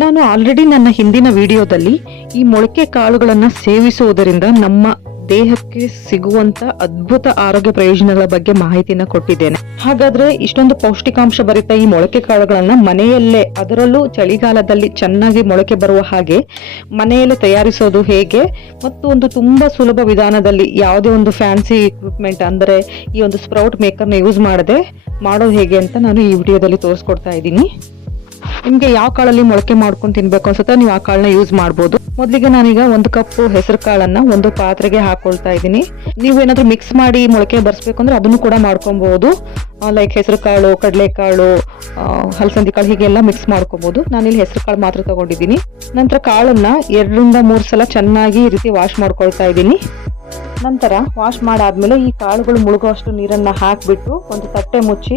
ನಾನು ಆಲ್ರೆಡಿ ನನ್ನ ಹಿಂದಿನ ವಿಡಿಯೋದಲ್ಲಿ ಈ ಮೊಳಕೆ ಕಾಳುಗಳನ್ನು ಸೇವಿಸುವುದರಿಂದ ನಮ್ಮ ದೇಹಕ್ಕೆ ಸಿಗುವಂತ ಅದ್ಭುತ ಆರೋಗ್ಯ ಪ್ರಯೋಜನಗಳ ಬಗ್ಗೆ ಮಾಹಿತಿಯನ್ನು ಕೊಟ್ಟಿದ್ದೇನೆ. ಹಾಗಾದ್ರೆ ಇಷ್ಟೊಂದು ಪೌಷ್ಟಿಕಾಂಶ ಭರಿತ ಈ ಮೊಳಕೆ ಕಾಳುಗಳನ್ನ ಮನೆಯಲ್ಲೇ, ಅದರಲ್ಲೂ ಚಳಿಗಾಲದಲ್ಲಿ ಚೆನ್ನಾಗಿ ಮೊಳಕೆ ಬರುವ ಹಾಗೆ ಮನೆಯಲ್ಲೇ ತಯಾರಿಸೋದು ಹೇಗೆ, ಮತ್ತು ಒಂದು ತುಂಬಾ ಸುಲಭ ವಿಧಾನದಲ್ಲಿ ಯಾವುದೇ ಒಂದು ಫ್ಯಾನ್ಸಿ ಇಕ್ವಿಪ್ಮೆಂಟ್ ಅಂದರೆ ಈ ಒಂದು ಸ್ಪ್ರೌಟ್ ಮೇಕರ್ನ ಯೂಸ್ ಮಾಡದೆ ಮಾಡೋದು ಹೇಗೆ ಅಂತ ನಾನು ಈ ವಿಡಿಯೋದಲ್ಲಿ ತೋರಿಸ್ಕೊಡ್ತಾ ಇದ್ದೀನಿ. ನಿಮ್ಗೆ ಯಾವ ಕಾಳಲ್ಲಿ ಮೊಳಕೆ ಮಾಡ್ಕೊಂಡು ತಿನ್ಬೇಕು ಅನ್ಸುತ್ತೆ ನೀವು ಆ ಕಾಳನ್ನ ಯೂಸ್ ಮಾಡ್ಬೋದು. ಮೊದಲಿಗೆ ನಾನೀಗ ಒಂದು ಕಪ್ ಹೆಸರು ಕಾಳನ್ನ ಒಂದು ಪಾತ್ರೆಗೆ ಹಾಕೊಳ್ತಾ ಇದ್ದೀನಿ. ನೀವು ಏನಾದ್ರೂ ಮಿಕ್ಸ್ ಮಾಡಿ ಮೊಳಕೆ ಬರ್ಸ್ಬೇಕು ಅಂದ್ರೆ ಅದನ್ನು ಕೂಡ ಮಾಡ್ಕೊಬಹುದು ಲೈಕ್ ಹೆಸರು ಕಾಳು ಕಡಲೆಕಾಳು ಹಲಸಂದಿ ಕಾಳು ಹೀಗೆಲ್ಲ ಮಿಕ್ಸ್ ಮಾಡ್ಕೊಬಹುದು ನಾನಿಲ್ಲಿ ಹೆಸರು ಕಾಳು ಮಾತ್ರ ತಗೊಂಡಿದ್ದೀನಿ. ನಂತರ ಕಾಳನ್ನ ಎರಡರಿಂದ ಮೂರು ಸಲ ಚೆನ್ನಾಗಿ ಈ ರೀತಿ ವಾಶ್ ಮಾಡ್ಕೊಳ್ತಾ ಇದ್ದೀನಿ. ನಂತರ ವಾಶ್ ಮಾಡಾದ್ಮೇಲೆ ಈ ಕಾಳುಗಳು ಮುಳುಗುವಷ್ಟು ನೀರನ್ನ ಹಾಕ್ಬಿಟ್ಟು ಒಂದು ತಟ್ಟೆ ಮುಚ್ಚಿ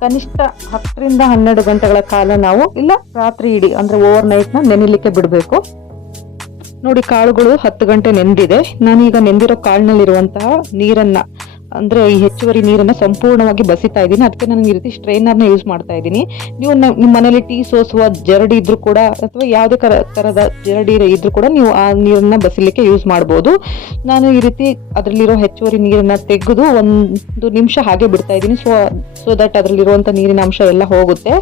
ಕನಿಷ್ಠ ಹತ್ತರಿಂದ ಹನ್ನೆರಡು ಗಂಟೆಗಳ ಕಾಲ ನಾವು ಇಲ್ಲ ರಾತ್ರಿ ಇಡೀ ಅಂದ್ರೆ ಓವರ್ ನೈಟ್ನ ನೆನಿಲಿಕ್ಕೆ ಬಿಡಬೇಕು. ನೋಡಿ ಕಾಳುಗಳು ಹತ್ತು ಗಂಟೆ ನೆಂದಿದೆ. ನಾನೀಗ ನೆಂದಿರೋ ಕಾಳಿನಲ್ಲಿರುವಂತಹ ನೀರನ್ನ ಅಂದ್ರೆ ಈ ಹೆಚ್ಚುವರಿ ನೀರನ್ನ ಸಂಪೂರ್ಣವಾಗಿ ಬಸಿತಾ ಇದ್ದೀನಿ. ಅದಕ್ಕೆ ನಾನು ಈ ರೀತಿ ಸ್ಟ್ರೈನರ್ನ ಯೂಸ್ ಮಾಡ್ತಾ ಇದ್ದೀನಿ. ನೀವು ನಿಮ್ಮ ಮನೇಲಿ ಟೀ ಸೋಸುವ ಜರಡಿ ಇದ್ರೂ ಕೂಡ ಅಥವಾ ಯಾವುದೇ ತರದ ಜರಡಿ ಇದ್ರೂ ಕೂಡ ನೀವು ಆ ನೀರನ್ನ ಬಸಿಲಿಕ್ಕೆ ಯೂಸ್ ಮಾಡ್ಬೋದು. ನಾನು ಈ ರೀತಿ ಅದರಲ್ಲಿರೋ ಹೆಚ್ಚುವರಿ ನೀರನ್ನ ತೆಗೆದು ಒಂದು ನಿಮಿಷ ಹಾಗೆ ಬಿಡ್ತಾ ಇದ್ದೀನಿ. ಸೊ ಸೊ ದಟ್ ಅದರಲ್ಲಿರುವಂತ ನೀರಿನ ಅಂಶ ಎಲ್ಲ ಹೋಗುತ್ತೆ.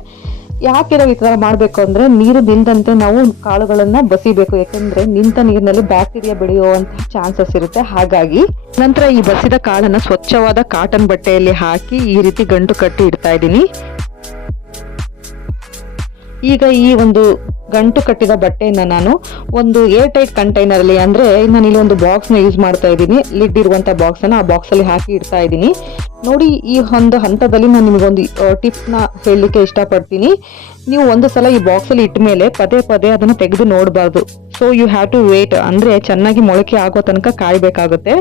ಯಾಕೆ ಈ ತರ ಮಾಡ್ಬೇಕು ಅಂದ್ರೆ ನೀರು ನಿಂತಂತೆ ನಾವು ಕಾಳುಗಳನ್ನ ಬಸಿಬೇಕು, ಯಾಕಂದ್ರೆ ನಿಂತ ನೀರಿನಲ್ಲಿ ಬ್ಯಾಕ್ಟೀರಿಯಾ ಬೆಳೆಯುವಂತಹ ಚಾನ್ಸಸ್ ಇರುತ್ತೆ. ಹಾಗಾಗಿ ನಂತರ ಈ ಬಸಿದ ಕಾಳನ್ನ ಸ್ವಚ್ಛವಾದ ಕಾಟನ್ ಬಟ್ಟೆಯಲ್ಲಿ ಹಾಕಿ ಈ ರೀತಿ ಗಂಟು ಕಟ್ಟಿ ಇಡ್ತಾ ಇದ್ದೀನಿ. ಈಗ ಈ ಒಂದು ಗಂಟು ಕಟ್ಟಿದ ಬಟ್ಟೆಯನ್ನ ನಾನು ಒಂದು ಏರ್ ಟೈಟ್ ಕಂಟೈನರ್ ಅಲ್ಲಿ ಅಂದ್ರೆ ನಾನು ಇಲ್ಲಿ ಒಂದು ಬಾಕ್ಸ್ನ ಯೂಸ್ ಮಾಡ್ತಾ ಇದ್ದೀನಿ. ಲಿಡ್ ಇರುವಂತ ಬಾಕ್ಸ್ ಅನ್ನ ಆ ಬಾಕ್ಸ್ ಅಲ್ಲಿ ಹಾಕಿ ಇಡ್ತಾ ಇದ್ದೀನಿ. ನೋಡಿ, ಈ ಒಂದು ಹಂತದಲ್ಲಿ ನಾನು ನಿಮಗೊಂದು ಟಿಪ್ಸ್ನ ನ ಹೇಳಲಿಕ್ಕೆ ಇಷ್ಟಪಡ್ತೀನಿ. ನೀವು ಒಂದು ಸಲ ಈ ಬಾಕ್ಸಲ್ಲಿ ಇಟ್ಟ ಮೇಲೆ ಪದೇ ಪದೇ ಅದನ್ನು ತೆಗೆದು ನೋಡಬಾರ್ದು. So you have to wait ಅಂದರೆ ಚೆನ್ನಾಗಿ ಮೊಳಕೆ ಆಗೋ ತನಕ ಕಾಯಬೇಕಾಗುತ್ತೆ.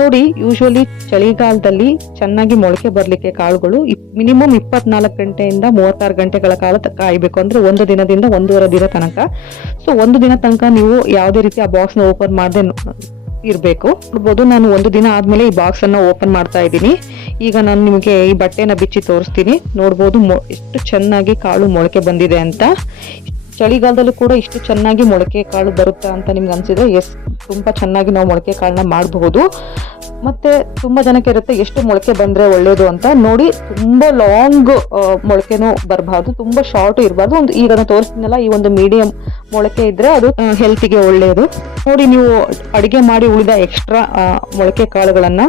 ನೋಡಿ ಯೂಶ್ವಲಿ ಚಳಿಗಾಲದಲ್ಲಿ ಚೆನ್ನಾಗಿ ಮೊಳಕೆ ಬರಲಿಕ್ಕೆ ಕಾಳುಗಳು ಮಿನಿಮಮ್ ಇಪ್ಪತ್ನಾಲ್ಕು ಗಂಟೆಯಿಂದ ಮೂವತ್ತಾರು ಗಂಟೆಗಳ ಕಾಲ ಕಾಯಬೇಕು. ಅಂದರೆ ಒಂದು ದಿನದಿಂದ ಒಂದೂವರೆ ದಿನ ತನಕ. ಸೊ ಒಂದು ದಿನ ತನಕ ನೀವು ಯಾವುದೇ ರೀತಿ ಆ ಬಾಕ್ಸ್ನ ಓಪನ್ ಮಾಡದೆ ಇರಬೇಕು. ನೋಡ್ಬೋದು, ನಾನು ಒಂದು ದಿನ ಆದಮೇಲೆ ಈ ಬಾಕ್ಸ್ ಅನ್ನ ಓಪನ್ ಮಾಡ್ತಾ ಇದ್ದೀನಿ. ಈಗ ನಾನು ನಿಮಗೆ ಈ ಬಟ್ಟೆನ ಬಿಚ್ಚಿ ತೋರಿಸ್ತೀನಿ. ನೋಡ್ಬೋದು, ಮೊ- ಎಷ್ಟು ಚೆನ್ನಾಗಿ ಕಾಳು ಮೊಳಕೆ ಬಂದಿದೆ ಅಂತ. ಚಳಿಗಾಲದಲ್ಲೂ ಕೂಡ ಇಷ್ಟು ಚೆನ್ನಾಗಿ ಮೊಳಕೆ ಕಾಳು ಬರುತ್ತಾ ಅಂತ ನಿಮ್ಗೆ ಅನ್ಸಿದ್ರೆ ಎಸ್ ತುಂಬಾ ಚೆನ್ನಾಗಿ ನಾವು ಮೊಳಕೆ ಕಾಳನ್ನ ಮಾಡಬಹುದು. ಮತ್ತೆ ತುಂಬ ಜನಕ್ಕೆ ಇರುತ್ತೆ ಎಷ್ಟು ಮೊಳಕೆ ಬಂದ್ರೆ ಒಳ್ಳೆಯದು ಅಂತ ನೋಡಿ ತುಂಬ ಲಾಂಗ್ ಮೊಳಕೆನೂ ಬರಬಾರ್ದು ತುಂಬ ಶಾರ್ಟ್ ಇರಬಾರ್ದು. ಒಂದು ಈಗ ನಾನು ತೋರಿಸ್ತೀನಲ್ಲ, ಈ ಒಂದು ಮೀಡಿಯಂ ಮೊಳಕೆ ಇದ್ರೆ ಅದು ಹೆಲ್ತಿಗೆ ಒಳ್ಳೆಯದು ನೋಡಿ ನೀವು ಅಡಿಗೆ ಮಾಡಿ ಉಳಿದ ಎಕ್ಸ್ಟ್ರಾ ಮೊಳಕೆ ಕಾಳುಗಳನ್ನು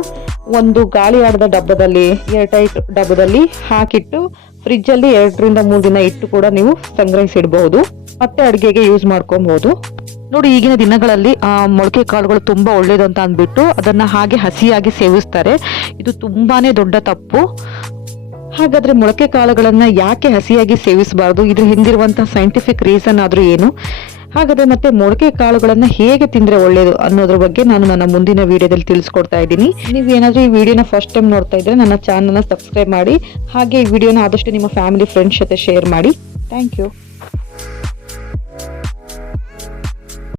ಒಂದು ಗಾಳಿ ಆಡದ ಡಬ್ಬದಲ್ಲಿ ಏರ್ ಟೈಟ್ ಡಬ್ಬದಲ್ಲಿ ಹಾಕಿಟ್ಟು ಫ್ರಿಜ್ ಅಲ್ಲಿ ಎರಡರಿಂದ ಮೂರು ದಿನ ಇಟ್ಟು ಕೂಡ ನೀವು ಸಂಗ್ರಹಿಸಿಡಬಹುದು. ಮತ್ತೆ ಅಡಿಗೆಗೆ ಯೂಸ್ ಮಾಡ್ಕೊಬಹುದು. ನೋಡಿ, ಈಗಿನ ದಿನಗಳಲ್ಲಿ ಮೊಳಕೆ ಕಾಳುಗಳು ತುಂಬ ಒಳ್ಳೇದು ಅಂತ ಅಂದ್ಬಿಟ್ಟು ಅದನ್ನ ಹಾಗೆ ಹಸಿಯಾಗಿ ಸೇವಿಸ್ತಾರೆ. ಇದು ತುಂಬಾನೇ ದೊಡ್ಡ ತಪ್ಪು. ಹಾಗಾದ್ರೆ ಮೊಳಕೆ ಕಾಳುಗಳನ್ನು ಯಾಕೆ ಹಸಿಯಾಗಿ ಸೇವಿಸಬಾರದು? ಇದ್ರ ಹಿಂದಿರುವಂತಹ ಸೈಂಟಿಫಿಕ್ ರೀಸನ್ ಆದ್ರೂ ಏನು? ಹಾಗಾದ್ರೆ ಮತ್ತೆ ಮೊಳಕೆ ಕಾಳುಗಳನ್ನ ಹೇಗೆ ತಿಂದ್ರೆ ಒಳ್ಳೇದು ಅನ್ನೋದ್ರ ಬಗ್ಗೆ ನಾನು ನನ್ನ ಮುಂದಿನ ವಿಡಿಯೋದಲ್ಲಿ ತಿಳಿಸ್ಕೊಡ್ತಾ ಇದ್ದೀನಿ. ನೀವು ಏನಾದ್ರೂ ಈ ವಿಡಿಯೋನ ಫಸ್ಟ್ ಟೈಮ್ ನೋಡ್ತಾ ಇದ್ರೆ ನನ್ನ ಚಾನಲ್ನ ಸಬ್ಸ್ಕ್ರೈಬ್ ಮಾಡಿ, ಹಾಗೆ ಈ ವಿಡಿಯೋನ ಆದಷ್ಟು ನಿಮ್ಮ ಫ್ಯಾಮಿಲಿ ಫ್ರೆಂಡ್ಸ್ ಜೊತೆ ಶೇರ್ ಮಾಡಿ. Thank you